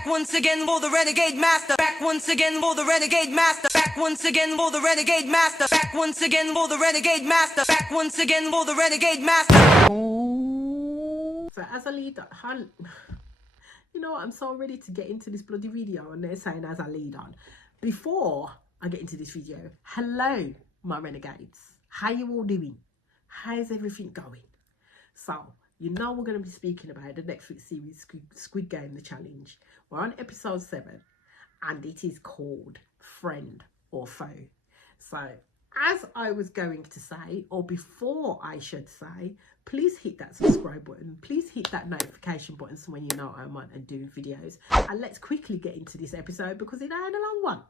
Back once again for the renegade master. Back once again for the renegade master. Back once again for the renegade master. Back once again for the renegade master. Back once again for the renegade master. So as I lead, you know what, I'm so ready to get into this bloody video, and they're saying as I lead on. Before I get into this video, hello my renegades, how you all doing? How's everything going? So you know we're going to be speaking about the Netflix series Squid Game, the challenge. We're on episode 7 and it is called Friend or Foe. So as I was going to say, or before I should say, please hit that subscribe button, please hit that notification button so when you know I'm on and doing videos. And let's quickly get into this episode because it ain't a long one.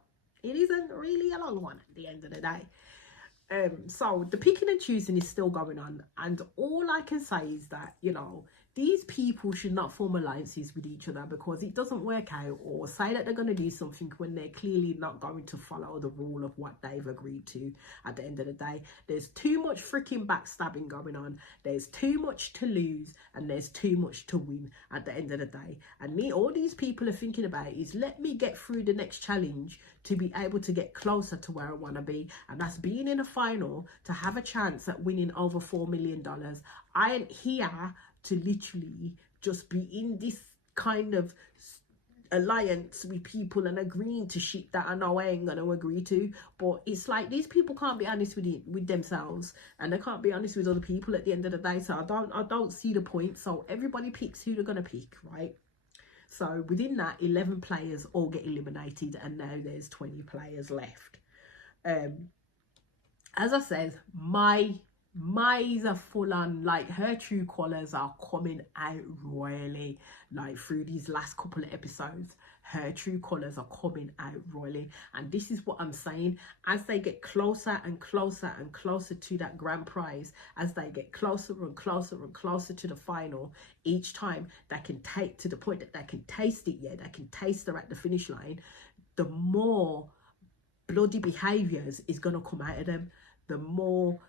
It isn't really a long one at the end of the day. So the picking and choosing is still going on, and all I can say is that, you know, these people should not form alliances with each other because it doesn't work out, or say that they're going to do something when they're clearly not going to follow the rule of what they've agreed to. At the end of the day, there's too much freaking backstabbing going on, there's too much to lose, and there's too much to win at the end of the day. And all these people are thinking about is, let me get through the next challenge to be able to get closer to where I want to be, and that's being in a final to have a chance at winning over $4 million. I ain't here to literally just be in this kind of alliance with people and agreeing to shit that I know I ain't gonna agree to. But it's like these people can't be honest with themselves, and they can't be honest with other people at the end of the day. So I don't see the point. So everybody picks who they're gonna pick, right? So within that, 11 players all get eliminated, and now there's 20 players left. As I said, Mai's are full on, like her true colours are coming out royally. Like through these last couple of episodes, her true colours are coming out royally. And this is what I'm saying, as they get closer and closer and closer to that grand prize, as they get closer and closer and closer to the final, each time they can take to the point that they can taste it, yeah, they can taste her at the finish line, the more bloody behaviours is going to come out of them, the more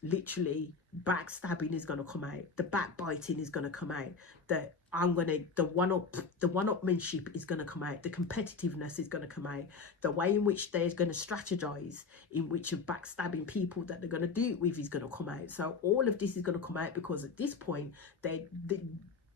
literally backstabbing is going to come out, the backbiting is going to come out, the one-upmanship is going to come out, the competitiveness is going to come out, the way in which they're going to strategize, in which of backstabbing people that they're going to do it with is going to come out. So all of this is going to come out because at this point they're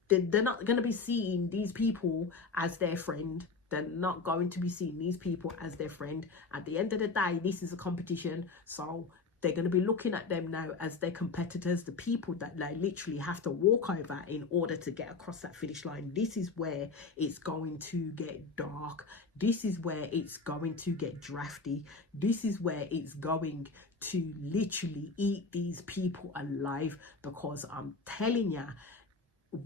not going to be seeing these people as their friend. They're not going to be seeing these people as their friend. At the end of the day, this is a competition, so they're going to be looking at them now as their competitors, the people that they literally have to walk over in order to get across that finish line. This is where it's going to get dark. This is where it's going to get drafty. This is where it's going to literally eat these people alive, because I'm telling you,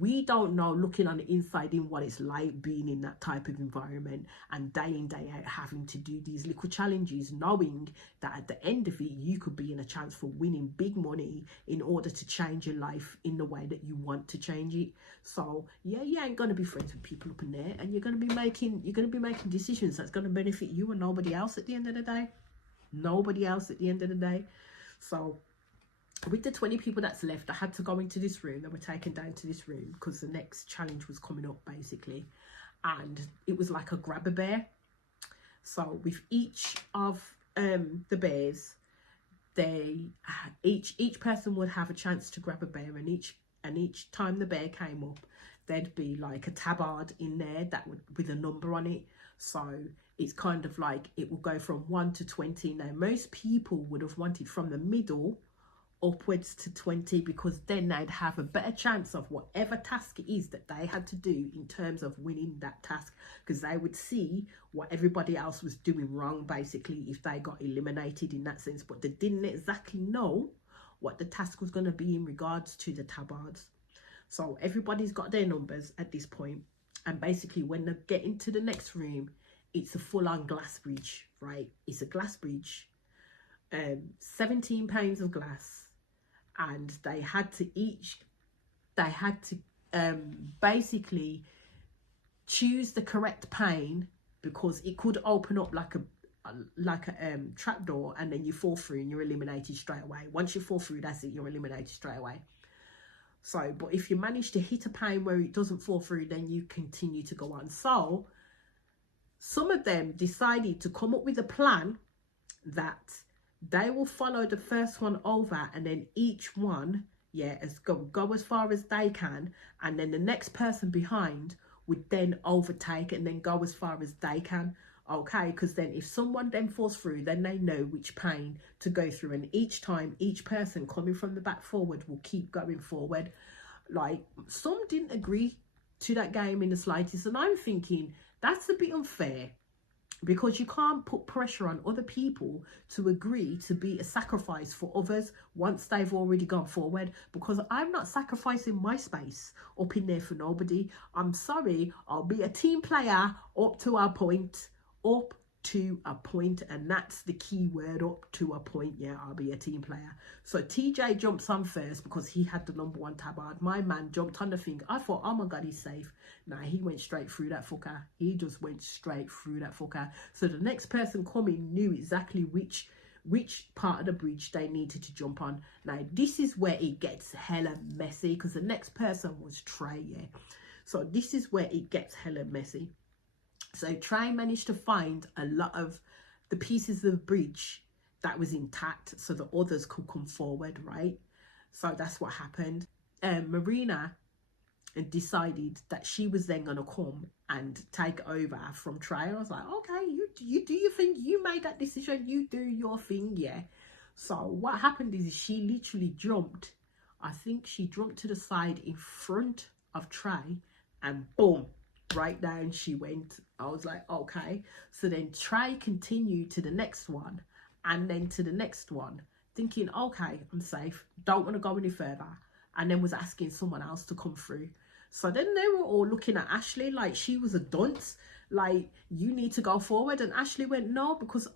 we don't know, looking on the inside, in what it's like being in that type of environment and day in, day out having to do these little challenges, knowing that at the end of it you could be in a chance for winning big money in order to change your life in the way that you want to change it. So yeah, you ain't gonna be friends with people up in there, and you're gonna be making decisions that's gonna benefit you and nobody else at the end of the day. Nobody else at the end of the day. So with the 20 people that's left, I had to go into this room. They were taken down to this room because the next challenge was coming up, basically. And it was like a grab-a-bear. So with each of the bears, each person would have a chance to grab a bear, and each time the bear came up, there'd be like a tabard in there that would, with a number on it. So it's kind of like it will go from 1 to 20. Now most people would have wanted from the middle upwards to 20, because then they'd have a better chance of whatever task it is that they had to do in terms of winning that task, because they would see what everybody else was doing wrong, basically, if they got eliminated in that sense. But they didn't exactly know what the task was going to be in regards to the tabards. So everybody's got their numbers at this point, and basically when they get into the next room, it's a full-on glass bridge, right? It's a glass bridge, 17 pounds of glass, and they had to basically choose the correct pane, because it could open up like a trapdoor, and then you fall through and you're eliminated straight away. Once you fall through, that's it, you're eliminated straight away. So, but if you manage to hit a pane where it doesn't fall through, then you continue to go on. So some of them decided to come up with a plan that they will follow the first one over, and then each one, go as far as they can, and then the next person behind would then overtake and then go as far as they can. Okay, because then if someone then falls through, then they know which pane to go through, and each time each person coming from the back forward will keep going forward. Like, some didn't agree to that game in the slightest, and I'm thinking that's a bit unfair, because you can't put pressure on other people to agree to be a sacrifice for others once they've already gone forward, because I'm not sacrificing my space up in there for nobody. I'm sorry, I'll be a team player up to a point, and that's the key word, up to a point. Yeah, I'll be a team player. So TJ jumps on first because he had the number 1 tabard. My man jumped on the thing. I thought, oh my god, he's safe. Nah, he went straight through that fucker. He just went straight through that fucker. So the next person coming knew exactly which part of the bridge they needed to jump on. Now this is where it gets hella messy, because the next person was Trey. Yeah, so this is where it gets hella messy. So Trey managed to find a lot of the pieces of the bridge that was intact so the others could come forward, right? So that's what happened. Marina decided that she was then going to come and take over from Trey. I was like, okay, you do your thing. You made that decision. You do your thing, yeah. So what happened is she literally jumped. I think she jumped to the side in front of Trey, and boom, right down she went. I was like, okay. So then Trey continued to the next one, and then to the next one, thinking, okay, I'm safe, don't want to go any further, and then was asking someone else to come through. So then they were all looking at Ashley like she was a dunce, like, you need to go forward. And Ashley went, no, because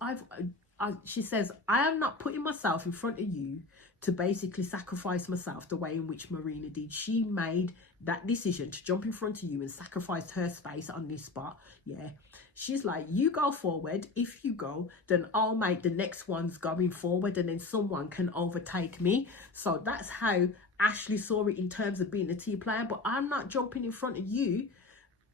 she says, I am not putting myself in front of you to basically sacrifice myself the way in which Marina did. She made that decision to jump in front of you and sacrifice her space on this spot. Yeah, she's like, you go forward. If you go, then I'll make the next ones going forward, and then someone can overtake me. So that's how Ashley saw it in terms of being a team player. But I'm not jumping in front of you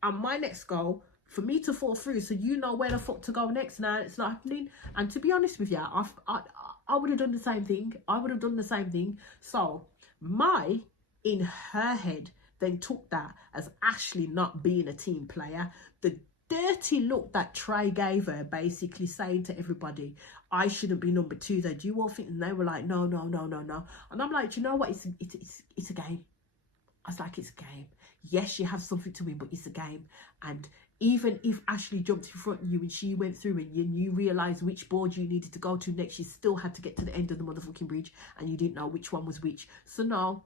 and my next goal for me to fall through, so you know where the fuck to go next. Now it's not happening. And to be honest with you, I would have done the same thing. I would have done the same thing. So Mai, in her head, then took that as Ashley not being a team player. The dirty look that Trey gave her, basically saying to everybody, I shouldn't be number 2. That you all think, and they were like, no. And I'm like, you know what? It's a game. I was like, it's a game. Yes, you have something to win, but it's a game. And even if Ashley jumped in front of you and she went through and you realised which board you needed to go to next, you still had to get to the end of the motherfucking bridge, and you didn't know which one was which. So no,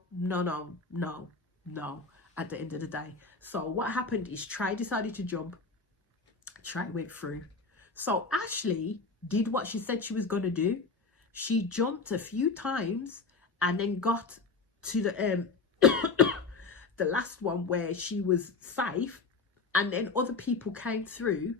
at the end of the day. So what happened is Trey decided to jump. Trey went through. So Ashley did what she said she was going to do. She jumped a few times and then got to the the last one where she was safe, and then other people came through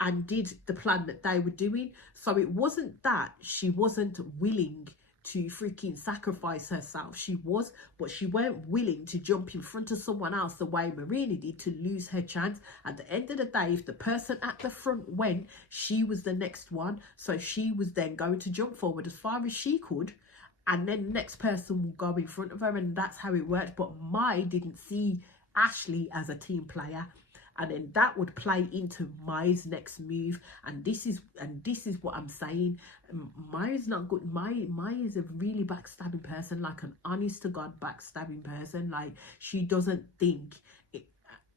and did the plan that they were doing. So it wasn't that she wasn't willing to freaking sacrifice herself. She was, but she weren't willing to jump in front of someone else the way Marina did, to lose her chance. At the end of the day, if the person at the front went, she was the next one. So she was then going to jump forward as far as she could, and then the next person will go in front of her, and that's how it worked. But Mai didn't see Ashley as a team player, and then that would play into Mai's next move. And this is what I'm saying. Mai is not good. Mai is a really backstabbing person, like an honest to God backstabbing person. Like, she doesn't think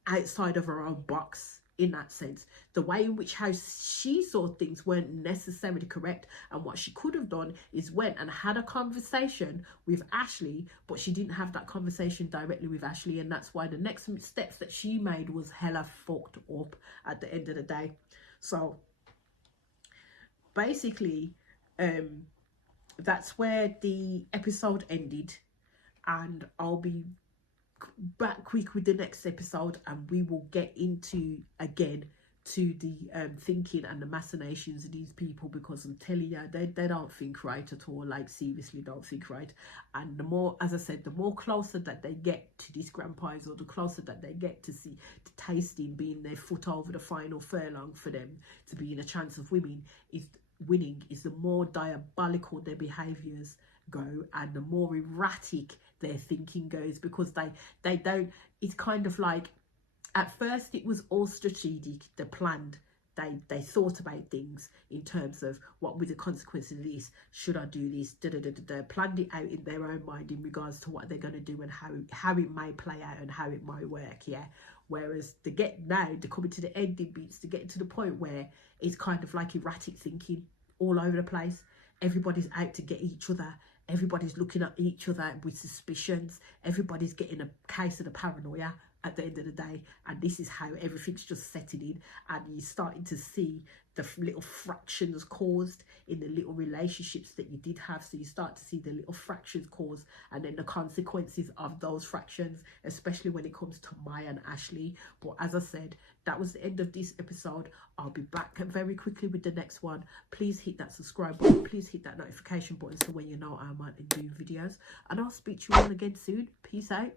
outside of her own box. In that sense, the way in which how she saw things weren't necessarily correct, and what she could have done is went and had a conversation with Ashley, but she didn't have that conversation directly with Ashley, and that's why the next steps that she made was hella fucked up at the end of the day. So basically, that's where the episode ended, and I'll be back quick with the next episode, and we will get into again to the thinking and the machinations of these people, because I'm telling you, they don't think right at all. Like, seriously don't think right. And the more, as I said, the more closer that they get to these grand pies, or the closer that they get to see the tasting being their foot over the final furlong for them to be in a chance of winning, is the more diabolical their behaviors go, and the more erratic their thinking goes, because they don't, it's kind of like, at first it was all strategic, they planned, they thought about things in terms of what were the consequences of this, should I do this, planned it out in their own mind in regards to what they're going to do and how it may play out and how it might work, yeah. Whereas they're coming to the ending bits, to get to the point where it's kind of like erratic thinking all over the place. Everybody's out to get each other, everybody's looking at each other with suspicions, everybody's getting a case of the paranoia at the end of the day, and this is how everything's just setting in, and you're starting to see the little fractions caused in the little relationships that you did have. So you start to see the little fractions caused, and then the consequences of those fractions, especially when it comes to Maya and Ashley. But as I said, that was the end of this episode. I'll be back very quickly with the next one. Please hit that subscribe button, please hit that notification button, so when you know I'm out and doing videos, and I'll speak to you all again soon. Peace out.